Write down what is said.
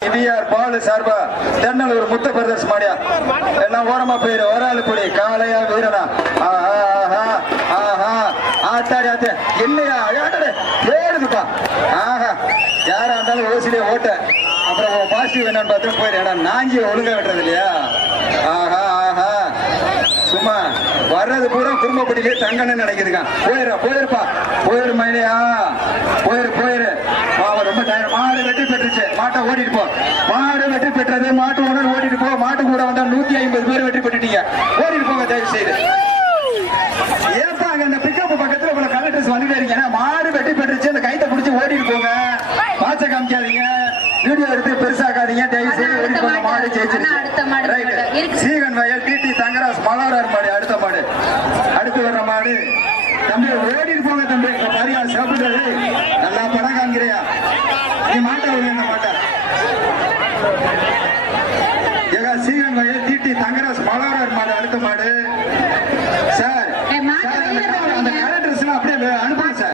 பாலு சார்பா தென்னலூர் முத்த பிரதர்ஸ் மாடியா எல்லாம் ஓரமா போயிரு ஒரு ஆளு புடி காளையா வீரனா ஆத்தாடி ஆத்த இல்லையா அழாடே ஏழுதுப்பா ஆஹா யாரா இருந்தாலும் ஓசிலே ஓட்ட அப்புறம் பாசிட்டிவ் என்னன்னு பார்த்து போயிரு நாஞ்சி ஒழுங்கா விட்டுறது இல்லையா ஆஹா ஆஹா சும்மா வர்றது பூரா குடும்பப்படியிலே தங்கன்னு நினைக்குதுக்கான் போயிருப்பா போயிரு மயிலையா போயிரு ரொம்ப டயர் மாடு வெற்றி பெற்றுச்சு மாட்டை ஓடிட்டு போ மாடு வெற்றி பெற்றது மாட்டு ஓனர் ஓடிட்டு போ மாட்டு கூட வந்தா 150 பேர் வெற்றி பெற்றுட்டீங்க ஓடிட்டு போங்க தயவு செய்து ஏப்பா அங்க அந்த பிக்கப் பக்கத்துல உங்களை கலெக்டர்ஸ் வந்துட்டே இருக்கீங்க மாடு வெற்றி பெற்றுச்சு அந்த கைத்தை பிடிச்சி ஓடிட்டு போங்க பாச்ச காமிக்காதீங்க வீடியோ எடுத்து பெருசாக்காதீங்க தயவு செய்து ஓடிட்டு போங்க மாடு ஜெயிச்சிருச்சு சீகன் வயல் டிடி தங்கராஜ் மலரார் மாடு அடுத்து வர்ற மாடு தம்பி ஓடிட்டு போங்க தம்பி பாரியா சாப்பிடுறது நல்லா படம் காமிக்கிறியா நீ மாட்டா மாட்டா ஏகா சீகன் வயல் டிடி தங்கராஜ் மலரார் மாடு அடுத்த மாடு